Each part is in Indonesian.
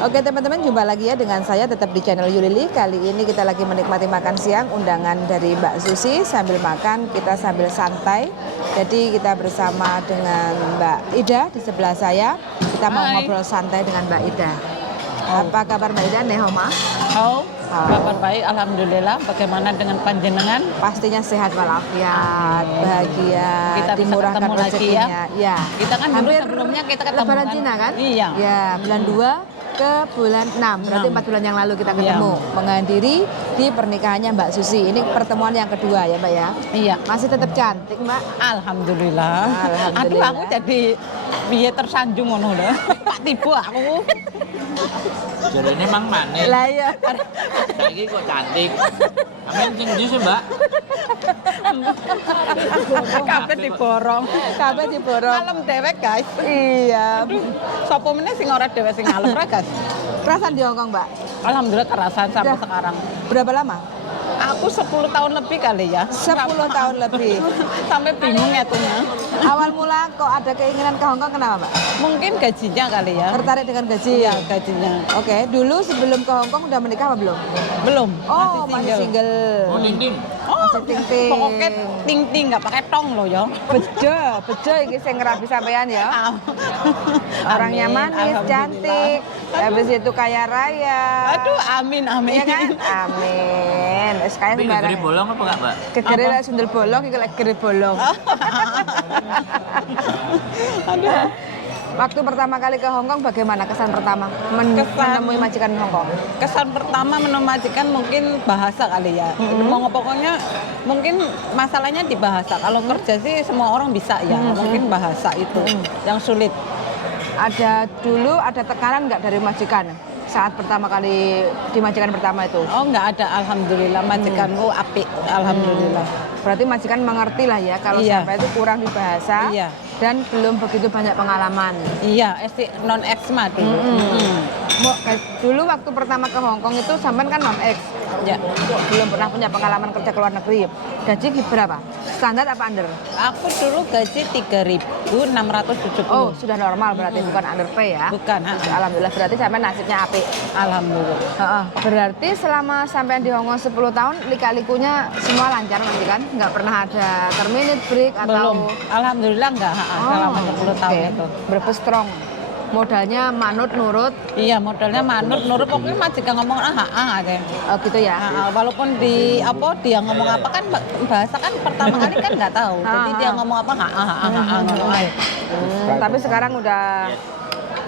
Oke teman-teman, jumpa lagi ya dengan saya tetap di channel Yulili. Kali ini kita lagi menikmati makan siang, undangan dari Mbak Susi. Sambil makan kita sambil santai. Jadi kita bersama dengan Mbak Ida di sebelah saya. Kita mau ngobrol santai dengan Mbak Ida. Apa kabar Mbak Ida? Nehoma? Kabar baik, alhamdulillah. Bagaimana dengan panjenengan? Pastinya sehat walafiat, bahagia, Kita bisa dimurahkan ketemu lagi rezekinya. ya. Kita kan dulu hampir sebelumnya kita ketemu Lebaran kan? Cina kan? Iya. Ya, bulan 2 ke bulan 6, berarti 4 bulan yang lalu kita ketemu, menghadiri di pernikahannya Mbak Susi. Ini pertemuan yang kedua ya Mbak ya? Iya. Masih tetap cantik Mbak? Alhamdulillah. Alhamdulillah. Aduh, aku jadi biar tersanjung ngono lho. Pak tiba aku. Jadi ini emang manis. Lah ya. Saiki kok cantik. Amin sing ndi sih, Mbak? Kabeh diborong. Kabeh diborong. Ngalem dewek, guys. Iya. Sopo meneh sing ora dewek sing ngalem ra, guys? Kerasan di Hongkong Mbak? Alhamdulillah kerasan sampai Udah. sekarang. Berapa lama? Aku 10 tahun lebih kali ya. 10 tahun lebih. Sampai bingung ya tuhnya. Awal mula kok ada keinginan ke Hongkong kenapa Mbak? Mungkin gajinya kali ya. Tertarik dengan gaji? Iya, gajinya. Oke, dulu sebelum ke Hongkong udah menikah apa belum? Belum. Oh, masih single. Oh, ding. Masih ting-ting. Pokoknya ting-ting nggak pakai tong loh ya. Bejo iki sing ngerapi sampean ya. Orangnya Amin, manis, alhamdulillah. cantik, habis itu kaya raya. Aduh, amin amin. Iya kan? Amin. Wis kaya Tapi sembarang. gede bolong apa enggak, Mbak? Gegere lek sundel bolong iki lek gegere bolong. Aduh. Waktu pertama kali ke Hongkong bagaimana kesan pertama menemui majikan Hongkong? Kesan pertama menematikan mungkin bahasa kali ya. Mau pokoknya mungkin masalahnya di bahasa. Kalau kerja sih semua orang bisa ya. Mungkin bahasa itu yang sulit. Ada tekanan nggak dari majikan saat pertama kali di majikan pertama itu? Oh, nggak ada, alhamdulillah. Majikanku apik, alhamdulillah. Berarti majikan mengerti lah ya kalau Iya. sampai itu kurang di bahasa Iya. dan belum begitu banyak pengalaman. Iya, non eksma dulu. Dulu waktu pertama ke Hongkong itu sampean kan non ex, Ya. belum pernah punya pengalaman kerja ke luar negeri. Gaji berapa? Standar apa under? Aku dulu gaji 3.670. Oh, sudah normal berarti bukan underpay ya? Bukan, Alhamdulillah berarti sampean nasibnya apik. alhamdulillah. Berarti selama sampean di Hongkong 10 tahun lika-likunya semua lancar nanti kan? Nggak pernah ada terminate break atau? Belum, alhamdulillah enggak selama 10 tahun itu. Berapa strong? Modalnya manut nurut. Iya, modalnya manut nurut, pokoknya majikan ngomong aja. Oh gitu ya. Walaupun dia ngomong apa kan bahasa kan pertama kali kan nggak tahu. Jadi dia ngomong apa ngomong aja. Tapi sekarang udah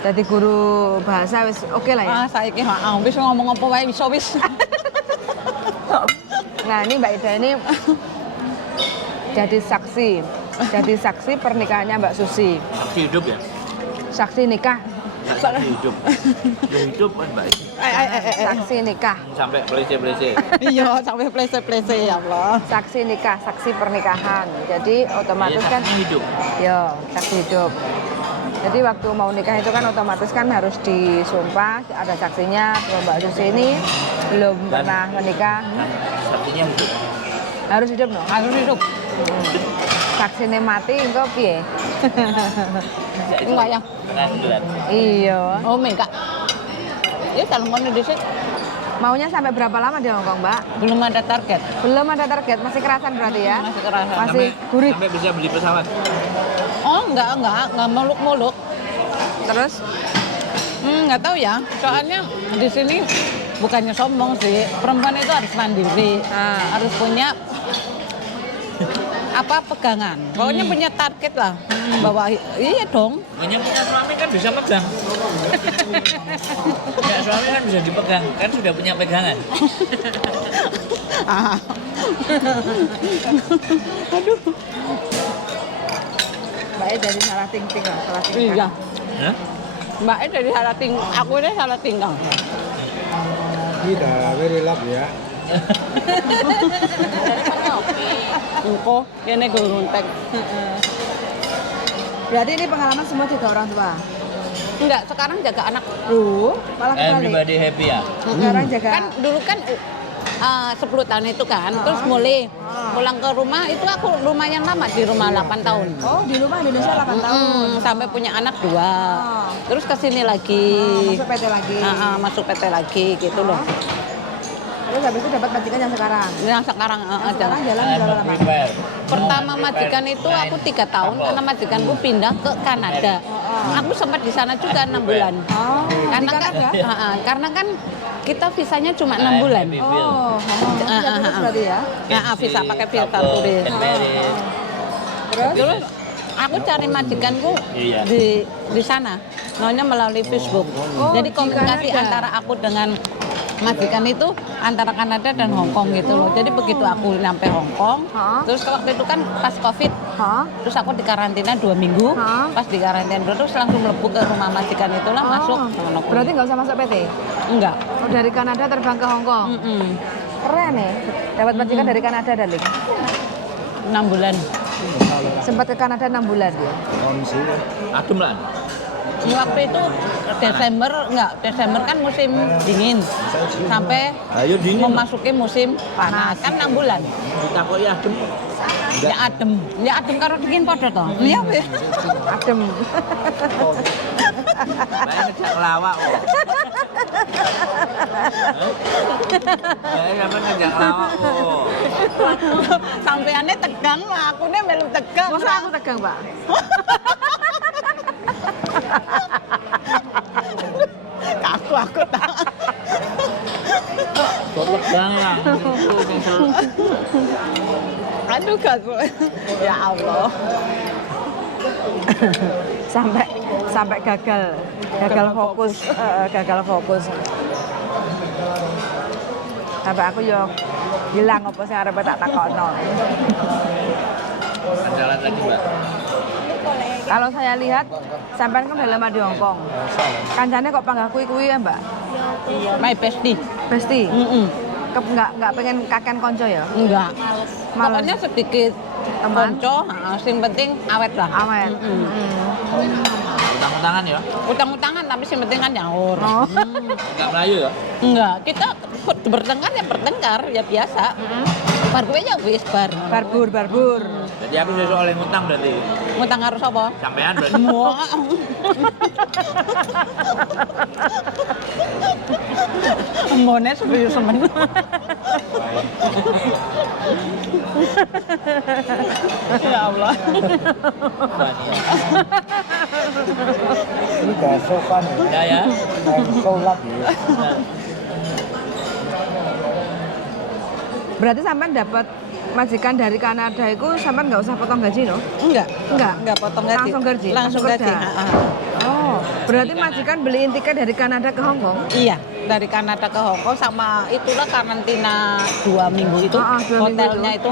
jadi guru bahasa wis oke lah ya. Saiki wis ngomong apa wae iso wis. Nah, ini Mbak Ida ini jadi saksi pernikahannya Mbak Susi. Saksi hidup ya? Saksi nikah. Saksi hidup. Ya hidup kan, Mbak. Saksi nikah. Sampai plese-plese. Iya, sampai plese-plese ya Allah. Saksi nikah, saksi pernikahan. Jadi otomatis Iya, kan saksinya hidup. yo, saksi hidup. Jadi waktu mau nikah itu kan otomatis kan harus disumpah, ada saksinya. Kalau Mbak Susi ini belum pernah menikah, Saksinya hidup. harus hidup no. Harus hidup. Saksinya mati engko piye? Enggak ya? Pengadilan. Iya. Oh, enggak. Ya kalau ngono dhisik Maunya sampai berapa lama di Hongkong, Mbak? belum ada target. Belum ada target, masih kerasan berarti ya? Masih kerasa. Masih gurih. Sampai bisa beli pesawat. Oh, enggak muluk-muluk. Terus Nggak tahu ya. Soalnya di sini bukannya sombong sih. Perempuan itu harus mandiri, harus punya pegangan. Pokoknya punya target lah. Bahwa iya dong. Yang punya suami kan bisa pegang. Punya suami kan bisa dipegang, kan sudah punya pegangan. Aduh. Mbak E dari salah ting-ting lah, salah tingkah. Iya. Hah? Mbak dari salah tinggal. Aku ini salah tinggal. Tidak, very love ya. Engko kene guruntek. Berarti ini pengalaman semua tiga orang tua. Enggak, sekarang jaga anak. Malah kebalik. Everybody happy ya? Sekarang jaga. Kan dulu kan 10 tahun itu kan, terus mulai pulang ke rumah itu aku lumayan lama di rumah 8 tahun. Oh, di rumah Indonesia 8 tahun. Sampai punya anak 2. Oh. Terus ke sini lagi. Masuk PT lagi. Masuk PT lagi gitu loh. Terus habis itu dapat majikan yang sekarang. Yang sekarang Sekarang jalan I'm berapa a lama? prepare. pertama majikan itu aku 3 tahun karena majikanku pindah ke Kanada. Aku sempat di sana juga 6 bulan. Oh, Karena di kan, Kanada? karena kan kita visanya cuma 6 bulan. Oh, terus berarti ya. Visa pakai visa turis. Terus aku cari majikanku Iya. di sana, namanya melalui Facebook. Oh, Jadi di komunikasi Kanada. antara aku dengan majikan itu antara Kanada dan Hong Kong gitu loh. Jadi begitu aku nyampe Hong Kong, Hah? terus waktu itu kan pas Covid, Hah? terus aku dikarantina 2 minggu. Hah? Pas dikarantina terus langsung melebu ke rumah majikan itulah masuk. Oh, berarti nggak usah masuk PT? Enggak. Oh, dari Kanada terbang ke Hong Kong. Keren nih. Dapat majikan dari Kanada, Darling. 6 bulan. Sempat ke Kanada 6 bulan dia. Adem lah. Waktu itu Desember kan musim dingin sampai Ayo dingin. memasuki musim panas kan 6 bulan. Ditakoki adem. Ya adem karo dingin padha to. Iya wis. Adem. Bae ngejak lawak kok. Bae sampean ngejak lawak kok. Sampeane tegang lah, akune melu tegang. Masa aku tegang, Pak? Aku tak. Kok tegang lah. Aduh kaku. Ya Allah. sampai gagal fokus, gagal fokus. Sampai aku yo hilang apa sing arep tak takokno. Jalan lagi, Mbak. Kalau saya lihat sampean kan udah lama di Hong Kong. Kancane kok panggah kuwi-kuwi ya, Mbak? My bestie. Pasti. Nggak pengen kaken konco ya? Enggak. Males. Pokoknya sedikit Teman? konco, sing penting awet lah. Awet. Utang-utangan ya? Utang-utangan tapi sing penting kan nyaur. Oh. Enggak Melayu ya? Enggak, kita bertengkar ya bertengkar ya biasa. Bar gue ya wis bar. Barbur. Jadi aku sesuk oleh ngutang berarti. Ngutang karo sapa? Sampean berarti. Wah. Mbone serius semen. Ya Allah. Ini gak sopan Ya ya. sholat ya. Berarti sampean dapat majikan dari Kanada itu sampean nggak usah potong gaji, no? Enggak. Enggak? Enggak potong gaji. Langsung gaji? Langsung Langsung gaji. kerja? Oh, berarti majikan beliin tiket dari Kanada ke Hong Kong? Iya, dari Kanada ke Hong Kong sama itulah karantina 2 minggu itu. 2 minggu Hotelnya itu,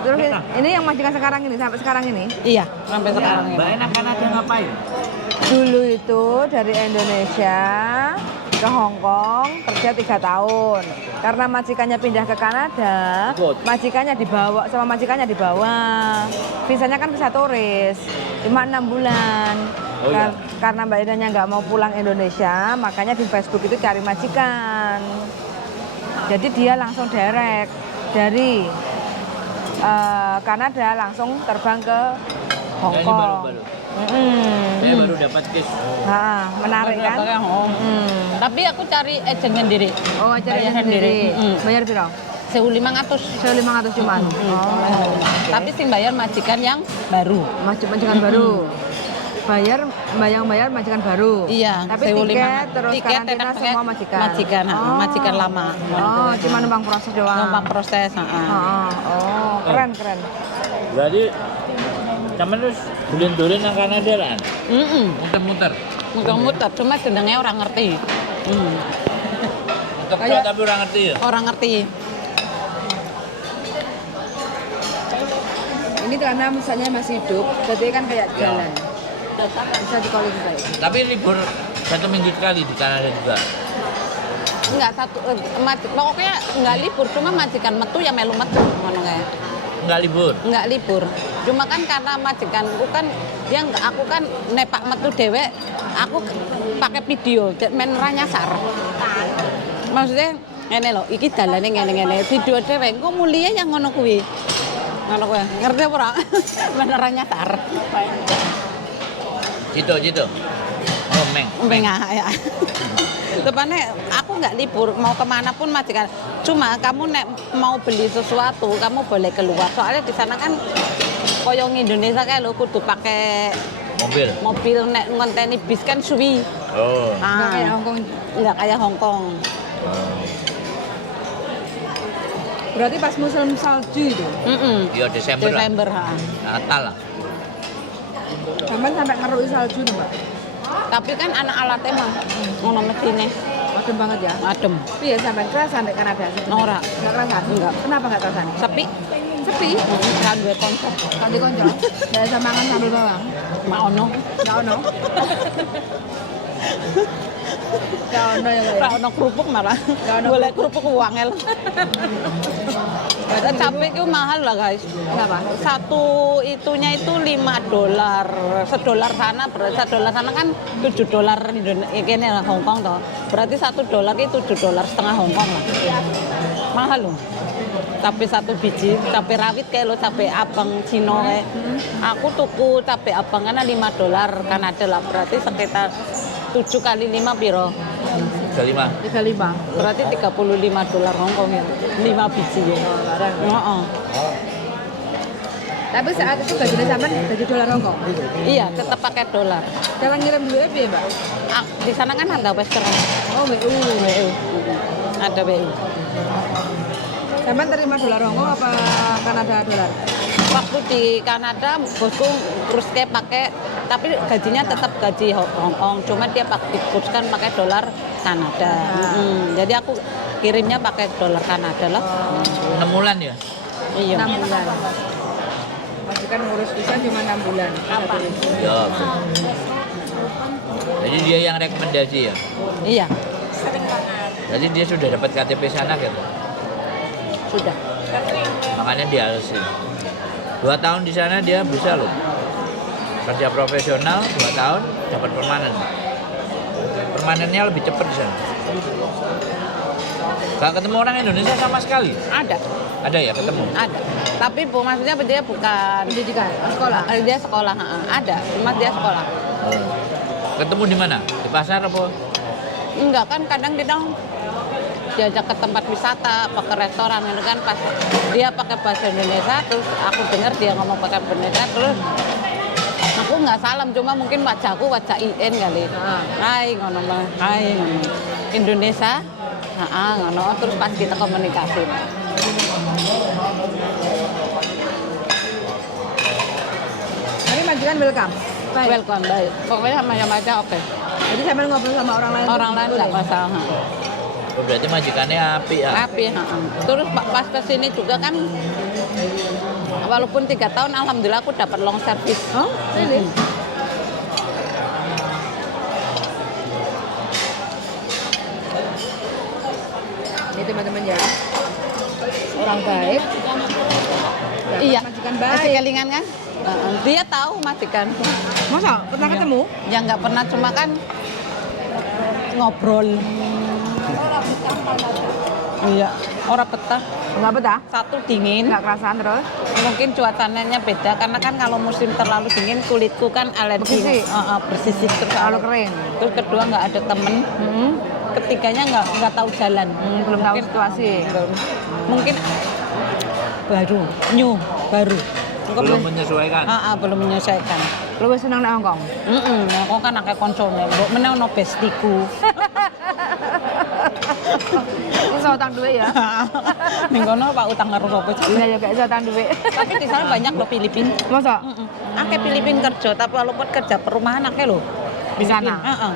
Terus ini yang majikan sekarang ini, sampai sekarang ini? Iya, sampai sekarang ini. Mbak enak Kanada ngapain? Dulu itu dari Indonesia ke Hong Kong kerja 3 tahun. Karena majikannya pindah ke Kanada, majikannya dibawa. Visanya kan visa turis, cuma 6 bulan. Oh, iya. Karena Mbak Idanya nggak mau pulang Indonesia, makanya di Facebook itu cari majikan. Jadi dia langsung direct dari Kanada langsung terbang ke Hong Ya, ini Kong. baru-baru. Saya baru dapat case. Menarik kan? Tapi aku cari agent sendiri. Oh, cari Bayar sendiri. Bayar berapa? 1.500. 1.500 cuman. Oh. Tapi sing bayar majikan yang baru. Majikan baru. Bayar majikan baru. Iya, Tapi 1.500. tiket terus Tiket karantina tetap pakai semua majikan. majikan lama. Oh, cuma numpang proses doang. Numpang proses. Oh, keren. Berarti sampean terus bulan-bulan nang Kanada kan? Muter-muter. Muter-muter, cuma sedangnya orang ngerti. Muter tapi orang ngerti ya? Orang ngerti. Ini karena misalnya masih hidup, berarti kan kayak jalan. Bisa dikolik kayak gitu. Tapi libur 1 minggu sekali di Kanada juga. Enggak pokoknya enggak libur, cuma majikan metu ya melu metu ngono kae. Enggak libur. Enggak libur. Cuma kan karena majikanku kan aku kan nepak metu dewek, aku pakai video main ra nyasar. Maksudnya Ngene lho, iki dalane ngene-ngene. Video dhewe engko mulia yang ngono kuwi. Ngono kuwi. Ngerti apa ora? Beneran nyasar. Cito. Oh, Meng. Ya. Tepatnya aku nggak libur mau kemana pun majikan. Cuma kamu nek mau beli sesuatu kamu boleh keluar. Soalnya di sana kan koyong Indonesia kayak lo kudu pakai mobil nek ngenteni bis kan suwi. Oh. Nggak kayak Hongkong. Nggak kayak Hongkong. Berarti pas musim salju itu. Iya Desember lah. Desember ha. Natal lah. Sampai ngerui salju nih, Mbak. Tapi kan anak alatnya mah ngono mesine Adem banget ya. adem. Tapi ya sampai kerasan di Kanada sih. Ora. Nggak kerasan? Enggak. Kenapa nggak kerasan? Sepi. Sepi. Kan duwe konsep. Kalau di konco, nggak bisa makan sambal bawang. Mak ono. Nggak ono. Nggak ono ya. Ora ono kerupuk malah. ono Boleh kerupuk wangel. Capek itu mahal lah guys. Kenapa? Satu itunya itu $5. $1 sana berarti $1 sana kan $7 Indonesia ini lah Hongkong toh. Berarti $1 itu $7,5 Hongkong lah. Mahal loh. Cabe satu biji, cabe rawit kayak lo cabe abang Cino kayak. Aku tuku cabe abang karena $5 Kanada lah. Berarti sekitar 7 kali 5 piro? 35. 35. Berarti $35 Hongkong ya. 5 biji ya. Heeh. Tapi saat itu gajinya sampai gaji dolar Hongkong. Iya, tetap pakai dolar. Cara ngirim duit ya, Mbak? Di sana kan ada Western. Oh, BU. Ada BU. Sampai terima dolar Hongkong apa Kanada dolar? Waktu di Kanada bosku terus kayak pakai, tapi gajinya tetap gaji Hongkong, cuma dia dikurskan pakai dolar Kanada. Jadi aku kirimnya pakai dolar Kanada lah. 6 bulan ya? Iya. 6 bulan. Majikan ngurus visa cuma 6 bulan. Apa? Ya. Jadi dia yang rekomendasi ya? Iya, Jadi dia sudah dapat KTP sana gitu? sudah. Makanya dia harus 2 tahun di sana dia bisa loh kerja profesional 2 tahun dapat permanennya lebih cepat di sana. Gak ketemu orang Indonesia sama sekali? Ada ya ketemu? Ada. Tapi bu, maksudnya dia bukan Pendidikan, sekolah. Dia sekolah, ada. Cuma dia sekolah. Ketemu di mana? Di pasar apa? Enggak kan kadang dia diajak ke tempat wisata, ke restoran itu kan pas dia pakai bahasa Indonesia, terus aku dengar dia ngomong pakai bahasa Indonesia, terus aku nggak salam, cuma mungkin wajahku wajah IN kali. Hai ngono mah, hai ngono. Indonesia, ngono. Terus pas kita komunikasi. Tapi majikan welcome. Baik. Welcome, baik. Pokoknya sama-sama aja oke. Jadi sampai ngobrol sama orang lain. Orang lain nggak boleh? masalah. Oh, berarti majikannya api ya? Tapi terus pas kesini juga kan, walaupun 3 tahun, alhamdulillah aku dapat long service. Oh, ini. Ini teman-teman ya. Orang baik. Dapat Iya, Majikan masih baik. kelingan kan? Dia tahu majikan. Masa pernah ketemu? Ya nggak pernah, cuma kan ngobrol. Iya, orang betah. Enggak betah? Satu dingin, Enggak kerasan terus? mungkin cuacanya beda karena kan kalau musim terlalu dingin kulitku kan alergi. Bersisik? Bersisik terus. Terlalu kering. Terus kedua nggak ada temen. Ketiganya nggak tahu jalan. Belum tahu situasi. Mungkin baru, baru. Belum menyesuaikan? Belum menyesuaikan. Lu wis seneng nang Hongkong? Aku kan akeh koncone, mbok meneh ono bestiku. Iso utang duit ya? Ning kono Pak utang karo sapa sih? Iya ya kayak iso utang duit. Tapi di sana banyak loh Filipin. Masa? Akeh Filipin kerja, tapi walaupun kerja perumahan akeh loh. Di sana? Heeh.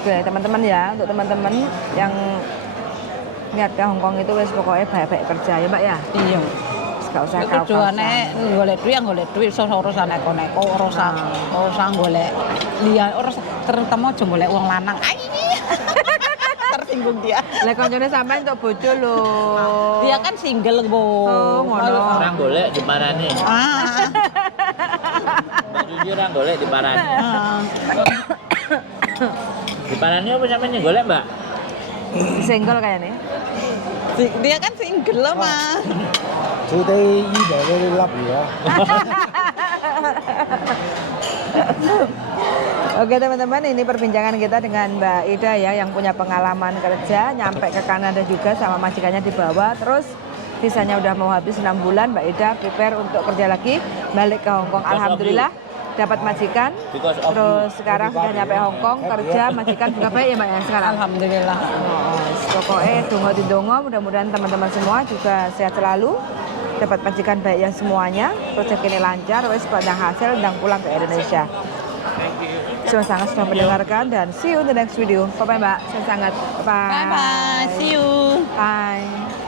Oke, teman-teman ya, untuk teman-teman yang niat ke Hongkong itu wis pokoknya baik-baik kerja ya, Mbak ya. Iya. Gak usah Itu tujuane golek duit, iso urusan neko-neko, urusan golek liya, terutama aja golek wong lanang. Tersinggung dia. Lah koncone sampean untuk bojo lho. Dia kan single, Bu. Oh, ngono. Orang golek di parane. Jujur orang golek di parane. Di parane apa sampeyan golek, Mbak? Senggol kayaknya. Dia kan single loh, Ma. Chú đây ý để đây lắp gì đó. Oke teman-teman, ini perbincangan kita dengan Mbak Ida ya, yang punya pengalaman kerja, nyampe ke Kanada juga sama majikannya dibawa, terus visanya udah mau habis 6 bulan, Mbak Ida prepare untuk kerja lagi, balik ke Hong Kong. Alhamdulillah dapat majikan, terus sekarang sudah nyampe Hong Kong, kerja, majikan juga baik ya Mbak ya sekarang? Alhamdulillah. Pokoknya dongo-dongo, mudah-mudahan teman-teman semua juga sehat selalu, dapat majikan baik yang semuanya, proyek ini lancar, wes pada hasil dan pulang ke Indonesia. Saya sangat sudah mendengarkan dan see you in the next video. Bye bye Mbak, saya sangat bye. Bye bye. See you. Bye.